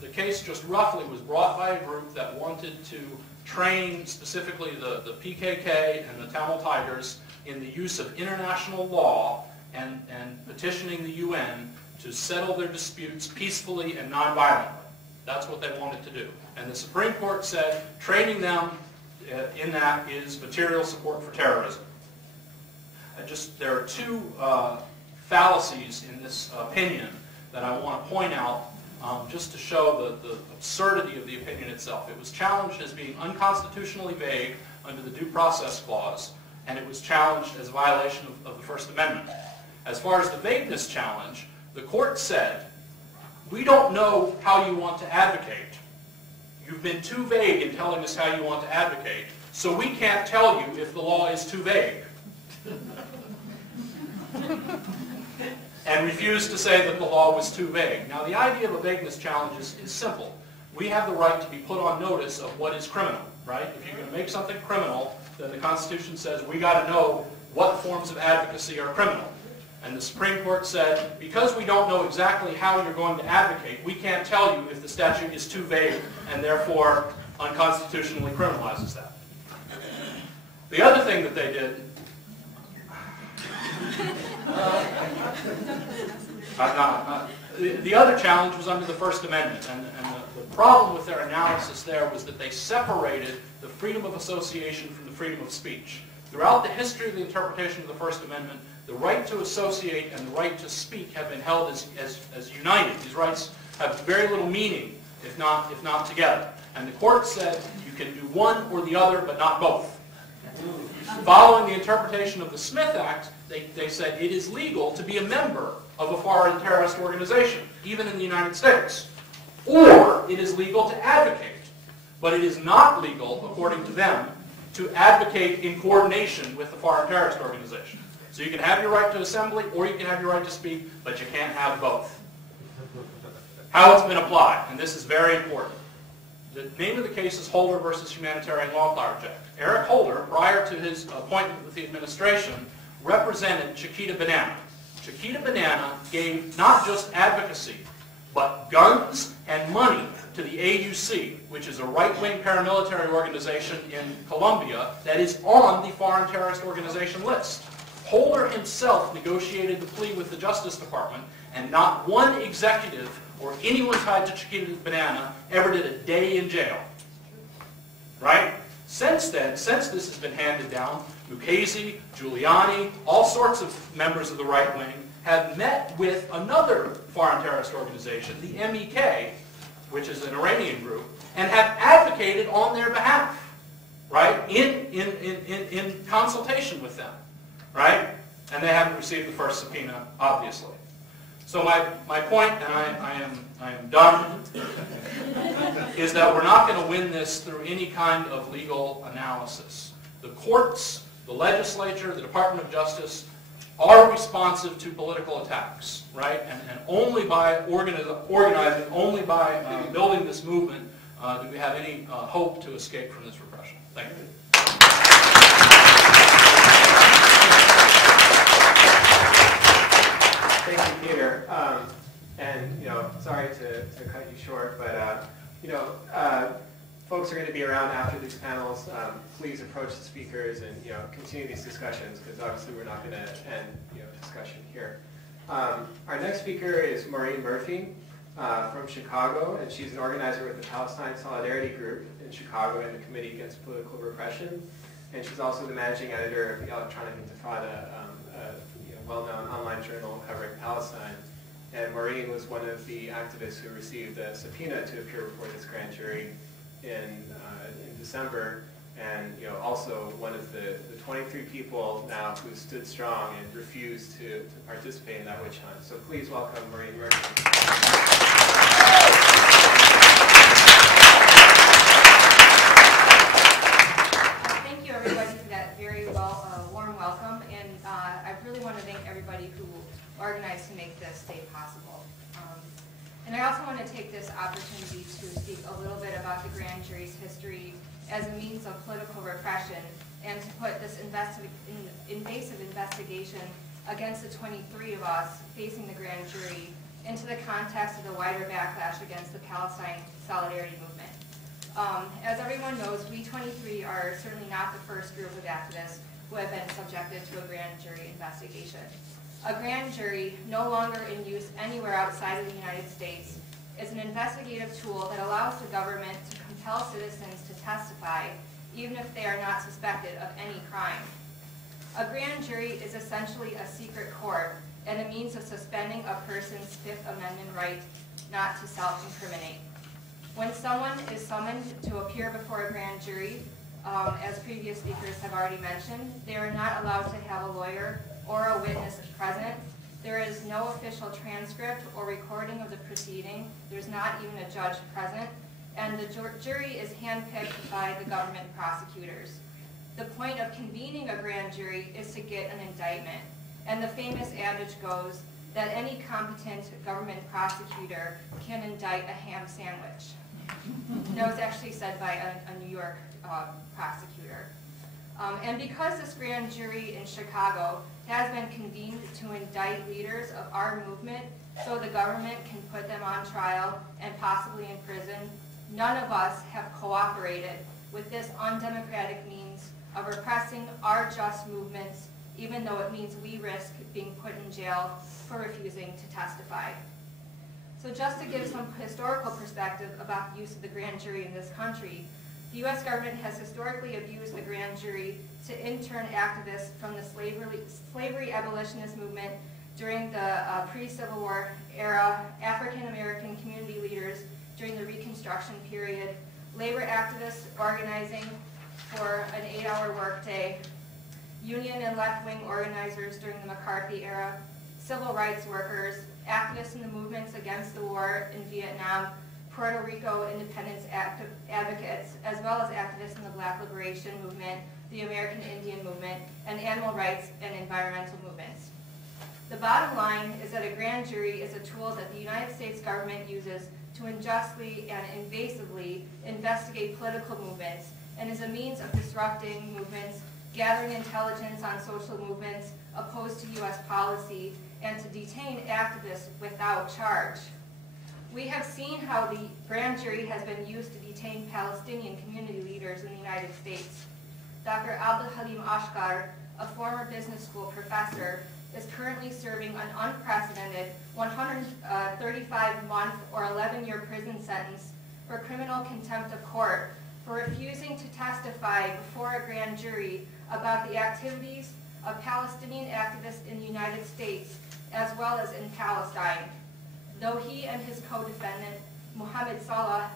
the case just roughly was brought by a group that wanted to train specifically the PKK and the Tamil Tigers in the use of international law and petitioning the UN to settle their disputes peacefully and non-violently. That's what they wanted to do. And the Supreme Court said training them in that is material support for terrorism. There are two fallacies in this opinion that I want to point out just to show the absurdity of the opinion itself. It was challenged as being unconstitutionally vague under the Due Process Clause, and it was challenged as a violation of the First Amendment. As far as the vagueness challenge, the court said, we don't know how you want to advocate. You've been too vague in telling us how you want to advocate, so we can't tell you if the law is too vague. And refused to say that the law was too vague. Now, the idea of a vagueness challenge is simple. We have the right to be put on notice of what is criminal, right? If you're going to make something criminal, then the Constitution says we got to know what forms of advocacy are criminal. And the Supreme Court said, because we don't know exactly how you're going to advocate, we can't tell you if the statute is too vague and therefore unconstitutionally criminalizes that. The other thing that they did, the other challenge was under the First Amendment, and the problem with their analysis there was that they separated the freedom of association from the freedom of speech. Throughout the history of the interpretation of the First Amendment, the right to associate and the right to speak have been held as united. These rights have very little meaning if not together. And the court said you can do one or the other, but not both. Following the interpretation of the Smith Act, they said it is legal to be a member of a foreign terrorist organization, even in the United States. Or it is legal to advocate. But it is not legal, according to them, to advocate in coordination with the foreign terrorist organization. So you can have your right to assembly, or you can have your right to speak, but you can't have both. How it's been applied, and this is very important. The name of the case is Holder versus Humanitarian Law Project. Eric Holder, prior to his appointment with the administration, represented Chiquita Banana. Chiquita Banana gave not just advocacy, but guns and money to the AUC, which is a right-wing paramilitary organization in Colombia that is on the Foreign Terrorist Organization list. Holder himself negotiated the plea with the Justice Department, and not one executive or anyone tied to Chiquita Banana ever did a day in jail. Right? Since then, since this has been handed down, Mukasey, Giuliani, all sorts of members of the right wing have met with another foreign terrorist organization, the MEK, which is an Iranian group, and have advocated on their behalf, right, in consultation with them, right? And they haven't received the first subpoena, obviously. So my point, and I am done, is that we're not going to win this through any kind of legal analysis. The courts, the legislature, the Department of Justice are responsive to political attacks, right? And only by organizing, only by building this movement do we have any hope to escape from this repression. Thank you. Thank you, Peter. And sorry to cut you short, but folks are going to be around after these panels. Please approach the speakers and continue these discussions, because obviously we're not going to end discussion here. Our next speaker is Maureen Murphy from Chicago, and she's an organizer with the Palestine Solidarity Group in Chicago and the Committee Against Political Repression. And she's also the managing editor of the Electronic Intifada, a well-known online journal covering Palestine. And Maureen was one of the activists who received a subpoena to appear before this grand jury in December, and also one of the 23 people now who stood strong and refused to participate in that witch hunt. So please welcome Maureen Murphy. Thank you, everybody, for that very warm welcome, and I really want to thank everybody who organized to make this day possible. And I also want to take this opportunity to speak a little bit about the grand jury's history as a means of political repression, and to put this invasive investigation against the 23 of us facing the grand jury into the context of the wider backlash against the Palestine Solidarity Movement. As everyone knows, we 23 are certainly not the first group of activists who have been subjected to a grand jury investigation. A grand jury, no longer in use anywhere outside of the United States, is an investigative tool that allows the government to compel citizens to testify even if they are not suspected of any crime. A grand jury is essentially a secret court and a means of suspending a person's Fifth Amendment right not to self-incriminate. When someone is summoned to appear before a grand jury, as previous speakers have already mentioned, they are not allowed to have a lawyer or a witness present. There is no official transcript or recording of the proceeding. There's not even a judge present. And the jury is handpicked by the government prosecutors. The point of convening a grand jury is to get an indictment. And the famous adage goes that any competent government prosecutor can indict a ham sandwich. That was actually said by a New York prosecutor. And because this grand jury in Chicago has been convened to indict leaders of our movement so the government can put them on trial and possibly in prison, none of us have cooperated with this undemocratic means of repressing our just movements, even though it means we risk being put in jail for refusing to testify. So just to give some historical perspective about the use of the grand jury in this country, the U.S. government has historically abused the grand jury to intern activists from the slavery abolitionist movement during the pre-Civil War era, African-American community leaders during the Reconstruction period, labor activists organizing for an 8-hour workday, union and left-wing organizers during the McCarthy era, civil rights workers, activists in the movements against the war in Vietnam, Puerto Rico independence advocates, as well as activists in the Black Liberation Movement, the American Indian Movement, and animal rights and environmental movements. The bottom line is that a grand jury is a tool that the United States government uses to unjustly and invasively investigate political movements and is a means of disrupting movements, gathering intelligence on social movements opposed to U.S. policy, and to detain activists without charge. We have seen how the grand jury has been used to detain Palestinian community leaders in the United States. Dr. Abdul Halim Ashkar, a former business school professor, is currently serving an unprecedented 135-month or 11-year prison sentence for criminal contempt of court for refusing to testify before a grand jury about the activities of Palestinian activists in the United States as well as in Palestine. Though he and his co-defendant, Mohammed Salah,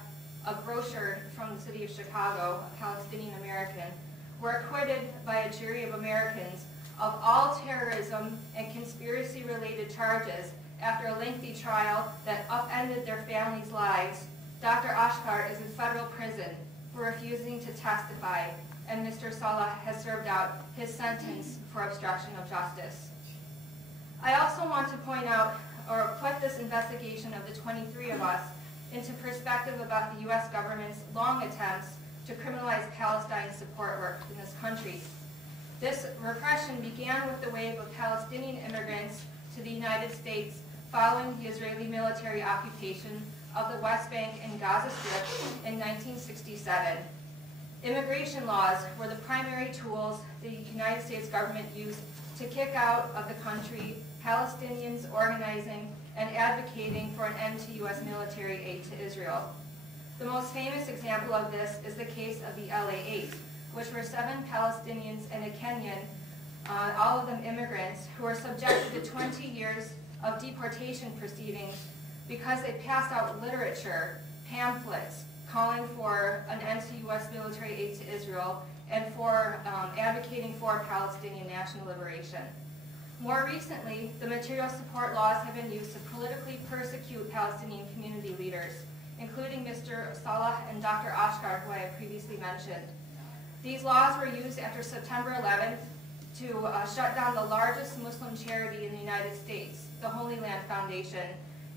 a grocer from the city of Chicago, a Palestinian American, were acquitted by a jury of Americans of all terrorism and conspiracy-related charges after a lengthy trial that upended their families' lives, Dr. Ashkar is in federal prison for refusing to testify, and Mr. Salah has served out his sentence for obstruction of justice. I also want to point out or put this investigation of the 23 of us into perspective about the U.S. government's long attempts to criminalize Palestine support work in this country. This repression began with the wave of Palestinian immigrants to the United States following the Israeli military occupation of the West Bank and Gaza Strip in 1967. Immigration laws were the primary tools the United States government used to kick out of the country Palestinians organizing and advocating for an end to U.S. military aid to Israel. The most famous example of this is the case of the LA-8, which were 7 Palestinians and a Kenyan, all of them immigrants, who were subjected to 20 years of deportation proceedings because they passed out literature, pamphlets, calling for an end to U.S. military aid to Israel and for advocating for Palestinian national liberation. More recently, the material support laws have been used to politically persecute Palestinian community leaders, including Mr. Salah and Dr. Ashkar, who I have previously mentioned. These laws were used after September 11th to shut down the largest Muslim charity in the United States, the Holy Land Foundation,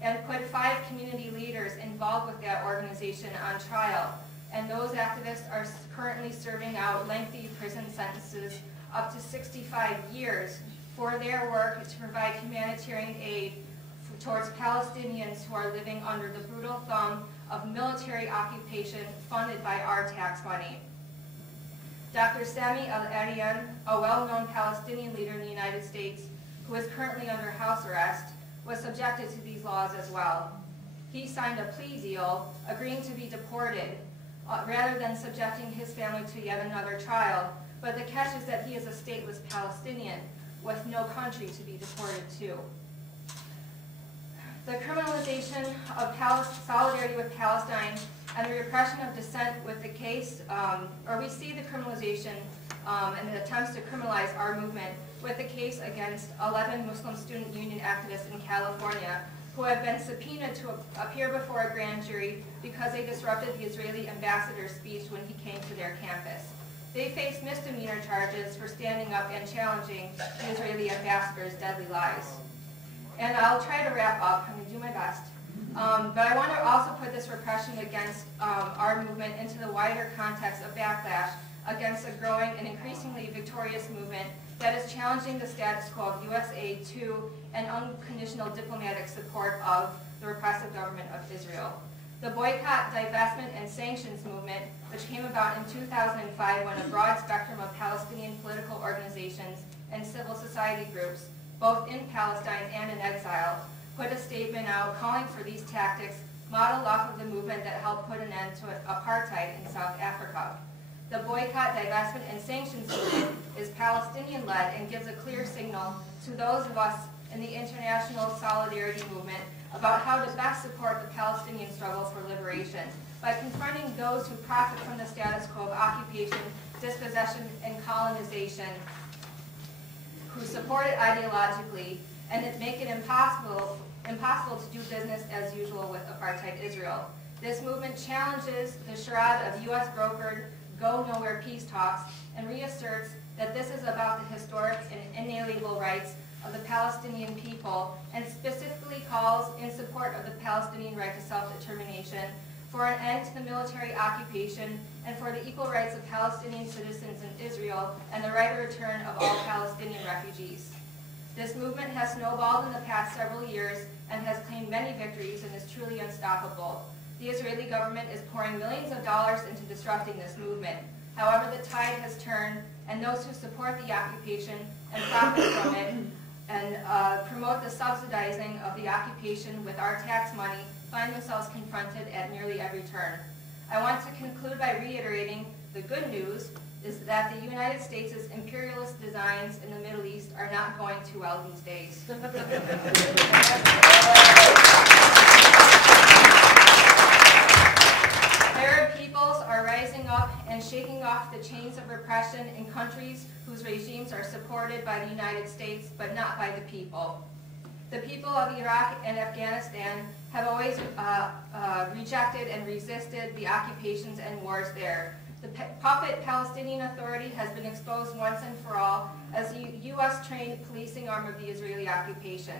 and put 5 community leaders involved with that organization on trial. And those activists are currently serving out lengthy prison sentences up to 65 years for their work to provide humanitarian aid towards Palestinians who are living under the brutal thumb of military occupation funded by our tax money. Dr. Sami al-Arian, a well-known Palestinian leader in the United States who is currently under house arrest, was subjected to these laws as well. He signed a plea deal agreeing to be deported rather than subjecting his family to yet another trial, but the catch is that he is a stateless Palestinian with no country to be deported to. The criminalization of solidarity with Palestine and the repression of dissent with the case, or we see the criminalization and the attempts to criminalize our movement with the case against 11 Muslim Student Union activists in California who have been subpoenaed to appear before a grand jury because they disrupted the Israeli ambassador's speech when he came to their campus. They face misdemeanor charges for standing up and challenging the Israeli ambassador's deadly lies. And I'll try to wrap up. I'm going to do my best. But I want to also put this repression against our movement into the wider context of backlash against a growing and increasingly victorious movement that is challenging the status quo of U.S. aid to and unconditional diplomatic support of the repressive government of Israel. The boycott, divestment, and sanctions movement, which came about in 2005 when a broad spectrum of Palestinian political organizations and civil society groups, both in Palestine and in exile, put a statement out calling for these tactics modeled off of the movement that helped put an end to apartheid in South Africa. The boycott, divestment, and sanctions movement is Palestinian-led and gives a clear signal to those of us in the international solidarity movement about how to best support the Palestinian struggle for liberation by confronting those who profit from the status quo of occupation, dispossession, and colonization, who support it ideologically and make it impossible to do business as usual with apartheid Israel. This movement challenges the charade of U.S.-brokered, go-nowhere peace talks and reasserts that this is about the historic and inalienable rights of the Palestinian people and specifically calls in support of the Palestinian right to self-determination, for an end to the military occupation, and for the equal rights of Palestinian citizens in Israel and the right of return of all Palestinian refugees. This movement has snowballed in the past several years and has claimed many victories and is truly unstoppable. The Israeli government is pouring millions of dollars into disrupting this movement. However, the tide has turned, and those who support the occupation and profit from it and promote the subsidizing of the occupation with our tax money find themselves confronted at nearly every turn. I want to conclude by reiterating the good news is that the United States' imperialist designs in the Middle East are not going too well these days. Arab peoples are rising up and shaking off the chains of repression in countries whose regimes are supported by the United States but not by the people. The people of Iraq and Afghanistan have always rejected and resisted the occupations and wars there. The puppet Palestinian Authority has been exposed once and for all as the U.S.-trained policing arm of the Israeli occupation.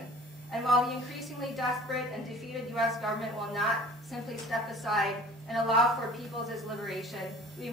And while the increasingly desperate and defeated U.S. government will not simply step aside and allow for people's liberation, we